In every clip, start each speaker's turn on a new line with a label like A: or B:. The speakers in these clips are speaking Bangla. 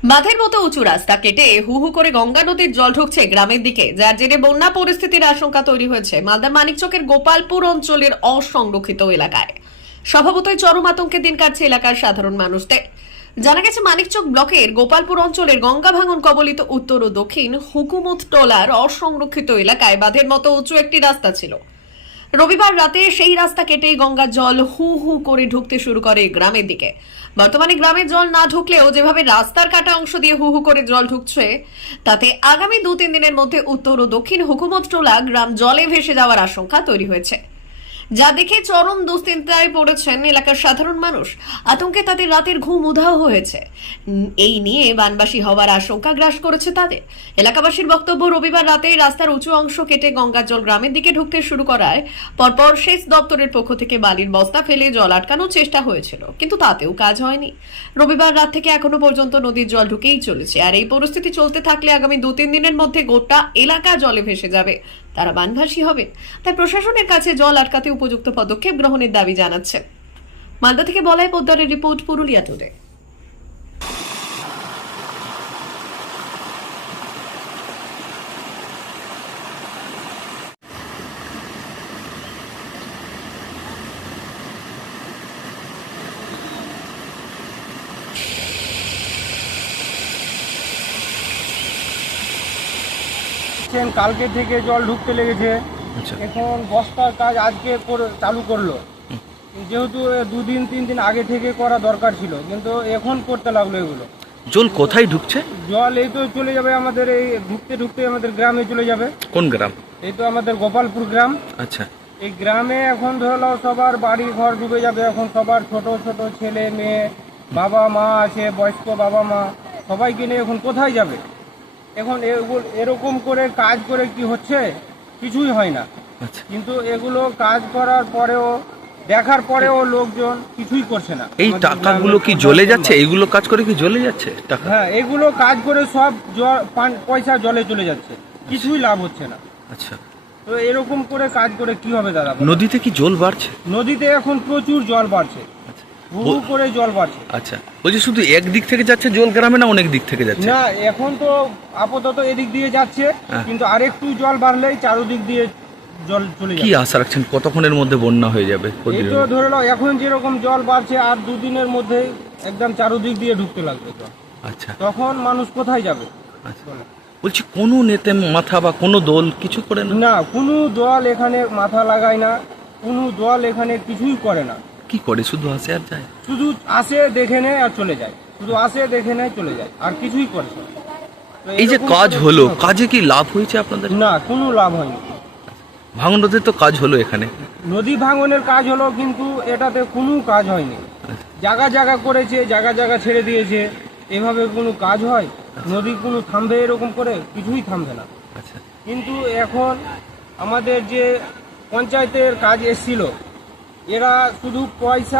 A: বাঁধের মতো উঁচু রাস্তা কেটে হু হু করে গঙ্গা নদীর জল ঢুকছে গ্রামের দিকে, যার জেরে বন্যা পরিস্থিতির আশঙ্কা তৈরি হয়েছে মালদা মানিকচকের গোপালপুর অঞ্চলের অসংরক্ষিত এলাকায়। স্বভাবতই চরম আতঙ্কে দিন কাটছে এলাকার সাধারণ মানুষদের। জানা গেছে মানিকচক ব্লকের গোপালপুর অঞ্চলের গঙ্গা ভাঙন কবলিত উত্তর ও দক্ষিণ হুকুমত টলার অসংরক্ষিত এলাকায় বাঁধের মতো উঁচু একটি রাস্তা ছিল। রবিবার রাতে সেই রাস্তা কেটেই গঙ্গার জল হু হু করে ঢুকতে শুরু করে গ্রামের দিকে। বর্তমানে গ্রামের জল না ঢুকলেও যেভাবে রাস্তার কাটা অংশ দিয়ে হু হু করে জল ঢুকছে, তাতে আগামী 2-3 দিনের মধ্যে উত্তর ও দক্ষিণ হুকুমত টোলা গ্রাম জলে ভেসে যাওয়ার আশঙ্কা তৈরি হয়েছে, যা দেখে চরম দুশ্চিন্তায় পড়েছেন এলাকার সাধারণ মানুষ। আতঙ্কে তাদের রাতের ঘুম উধাও হয়েছে। এই নিয়ে বানবাসী হওয়ার আশঙ্কা গ্রাস করেছে তাদের। এলাকাবাসীর বক্তব্য, রবিবার রাতে রাস্তার উঁচু অংশ কেটে গঙ্গার জল গ্রামের দিকে ঢুকতে শুরু করায় পরপর সেচ দপ্তরের পক্ষ থেকে বালির বস্তা ফেলে জল আটকানোর চেষ্টা হয়েছিল, কিন্তু তাতেও কাজ হয়নি। রবিবার রাত থেকে এখনো পর্যন্ত নদীর জল ঢুকেই চলেছে, আর এই পরিস্থিতি চলতে থাকলে আগামী 2-3 দিনের মধ্যে গোটা এলাকা জলে ভেসে যাবে, তারা বানভাসী হবে। তাই প্রশাসনের কাছে জল আটকাতে উপযুক্ত পদক্ষেপ গ্রহণের দাবি জানাচ্ছে। মালদা থেকে বলাই পোদ্দারের রিপোর্ট, পুরুলিয়া টুডে।
B: কালকে থেকে জল ঢুকতে লেগেছে। এখন বস্তার কাজ আজকে চালু করলো, যেহেতু 2-3 দিন আগে থেকে করা দরকার ছিল, কিন্তু এখন করতে লাগলো এগুলো।
C: জল কোথায় ঢুকছে?
B: জল এই তো চলে যাবে আমাদের, এই ঢুকতে ঢুকতে আমাদের গ্রামে চলে যাবে।
C: কোন গ্রাম?
B: এই তো আমাদের গোপালপুর গ্রাম।
C: আচ্ছা,
B: এই গ্রামে এখন ধরে নাও সবার বাড়ি ঘর ডুবে যাবে। এখন সবার ছোট ছোট ছেলে মেয়ে, বাবা মা আছে, বয়স্ক বাবা মা, সবাইকে নিয়ে এখন কোথায় যাবে? এখন এরকম করে কাজ করে কি হচ্ছে? কিছুই হয় না।
C: আচ্ছা,
B: কিন্তু এগুলো কাজ করার পরেও, দেখার পরেও লোকজন কিছুই করছে না।
C: এই টাকাগুলো কি জ্বলে যাচ্ছে? এইগুলো কাজ করে কি জ্বলে যাচ্ছে টাকা?
B: হ্যাঁ, এগুলো কাজ করে সব পয়সা জলে চলে যাচ্ছে, কিছুই লাভ হচ্ছে না।
C: আচ্ছা,
B: তো এরকম করে কাজ করে কি হবে দাদা?
C: নদীতে কি জল বাড়ছে?
B: নদীতে এখন প্রচুর জল বাড়ছে, হু করে জল বাড়ছে।
C: আচ্ছা, বলছি শুধু একদিক থেকে যাচ্ছে জল গ্রামে, না অনেক দিক থেকে যাচ্ছে?
B: না, এখন তো আপাতত এদিক দিয়ে যাচ্ছে,
C: হ্যাঁ।
B: কিন্তু আরেকটু জল বাড়লেই চারদিক দিয়ে জল চলে যাবে।
C: কি আশা রাখছেন কতক্ষণের মধ্যে বন্যা হয়ে যাবে?
B: এই তো ধরে নাও এখন যেরকম জল বাড়ছে, আর 2 দিনের মধ্যেই একদম চারদিক দিয়ে ঢুকতে লাগবে জল।
C: আচ্ছা,
B: তখন মানুষ কোথায় যাবে?
C: আচ্ছা, বলছি কোনো নেতা মাথা বা কোনো দল কিছু করে না?
B: না, কোনো দল এখানে মাথা লাগায় না, কোনো দল এখানে কিছুই করে না।
C: কি করে? শুধু আসে আর যায়?
B: শুধু আসে, দেখে নেয় আর চলে যায়, শুধু আসে, দেখে নেয়, চলে যায়, আর কিছুই করে না। তো
C: এই যে
B: এরকম
C: কাজ
B: করে
C: হলো,
B: কি হবে?
C: কাজে কি লাভ হয়েছে আপনাদের?
B: না, কোনো লাভ হয়নি।
C: ভাঙন নদীর তো কাজ হলো এখানে।
B: নদী ভাঙনের কাজ হলো, কিন্তু এটাতে কোনো কাজ হয়নি। জায়গা জায়গা করেছে, জায়গা জায়গা ছেড়ে দিয়েছে, এভাবে কোনো কাজ হয়? নদী কোনো থামবে? এরকম করে কিছুই থামবে না।
C: আচ্ছা,
B: কিন্তু এখন আমাদের যে পঞ্চায়েতের কাজ এসেছিল, এরা শুধু পয়সা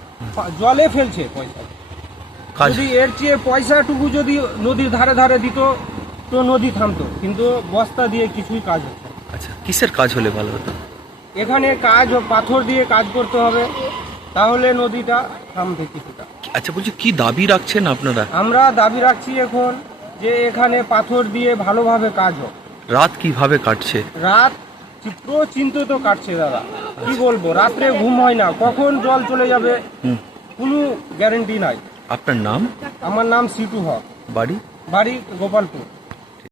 B: জলে ফেলছে। পয়সা
C: কাজ
B: যদি এর চেয়ে পয়সাটুকু যদি নদীর ধারে ধারে দিত, তো নদী থামতো, কিন্তু বস্তা দিয়ে কিছুই কাজ হচ্ছে না।
C: আচ্ছা, কিসের কাজ হলে ভালো হতো?
B: এখানে কাজ পাথর দিয়ে কাজ করতে হবে, তাহলে নদীটা থামবে কিছুটা।
C: আচ্ছা, বলছি কি দাবি রাখছেন আপনারা?
B: আমরা দাবি রাখছি এখন যে এখানে পাথর দিয়ে ভালোভাবে কাজ হোক।
C: রাত কিভাবে কাটছে?
B: রাত চিন্তিত কাটছে দাদা, কি বলবো, রাত্রে ঘুম হয় না, কখন জল চলে যাবে কোনো গ্যারেন্টি নাই।
C: আপনার নাম?
B: আমার নাম সিটু হক,
C: বাড়ি?
B: বাড়ি গোপালপুর।